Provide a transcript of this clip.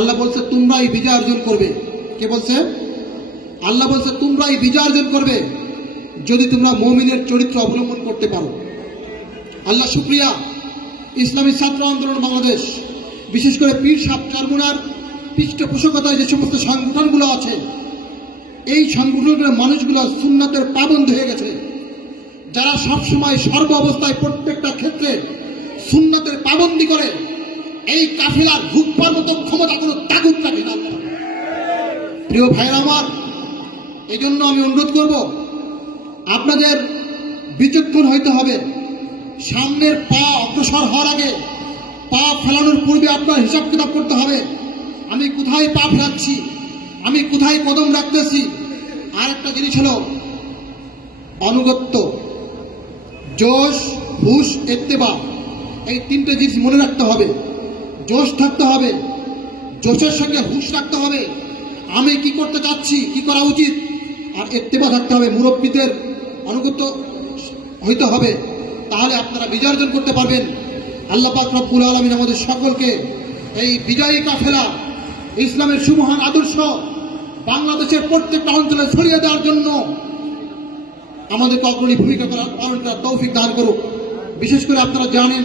আল্লাহ বলছে তোমরাই বিজয় অর্জন করবে। কে বলছে? আল্লাহ বলছে তোমরাই বিজয় অর্জন করবে যদি তোমরা মুমিনের চরিত্র অবলম্বন করতে পারো। আল্লাহ শুকরিয়া, ইসলামী ছাত্র আন্দোলন বাংলাদেশ, বিশেষ করে পীর সাহেব চরমুনার পৃষ্ঠপোষকতায় যে সমস্ত সংগঠনগুলো আছে, এই সংগঠনগুলোর মানুষগুলো সুন্নাতের পাবন্দ হয়ে গেছে, যারা সবসময় সর্ব অবস্থায় প্রত্যেকটা ক্ষেত্রে সুন্নাতের পাবন্দি করে। এই কাফেলার রূপবার মতো ক্ষমতা কোনো তাগুত রাখে না। প্রিয় ভাইরা আমার, এই জন্য আমি অনুরোধ করব, আপনাদের বিচক্ষণ হইতে হবে। সামনের পা অগ্রসর হওয়ার আগে, পা ফেলানোর পূর্বে আপনার হিসাব কিতাব করতে হবে। আমি কোথায় পা ফেলাচ্ছি, আমি কোথায় কদম রাখতেছি। আর একটা জিনিস হলো আনুগত্য, জোশ, হুশ, ইত্তেবা। এই তিনটে জিনিস মনে রাখতে হবে। জোশ থাকতে হবে, জোশের সঙ্গে হুশ রাখতে হবে, আমি কি করতে চাচ্ছি, কি করা উচিত। আর ইত্তেবা থাকতে হবে, মুরব্বীদের আনুগত্য হইতে হবে। তাহলে আপনারা বিজয় অর্জন করতে পারবেন। আল্লাহ পাক রব্বুল আলামিন আমাদের সকলকে এই বিজয়ী কাফেলা, ইসলামের সুমহান আদর্শ বাংলাদেশের প্রত্যেকটা অঞ্চলে ছড়িয়ে দেওয়ার জন্য আমাদেরকে অগ্রণী ভূমিকা পালন করার তৌফিক দান করুক। বিশেষ করে আপনারা জানেন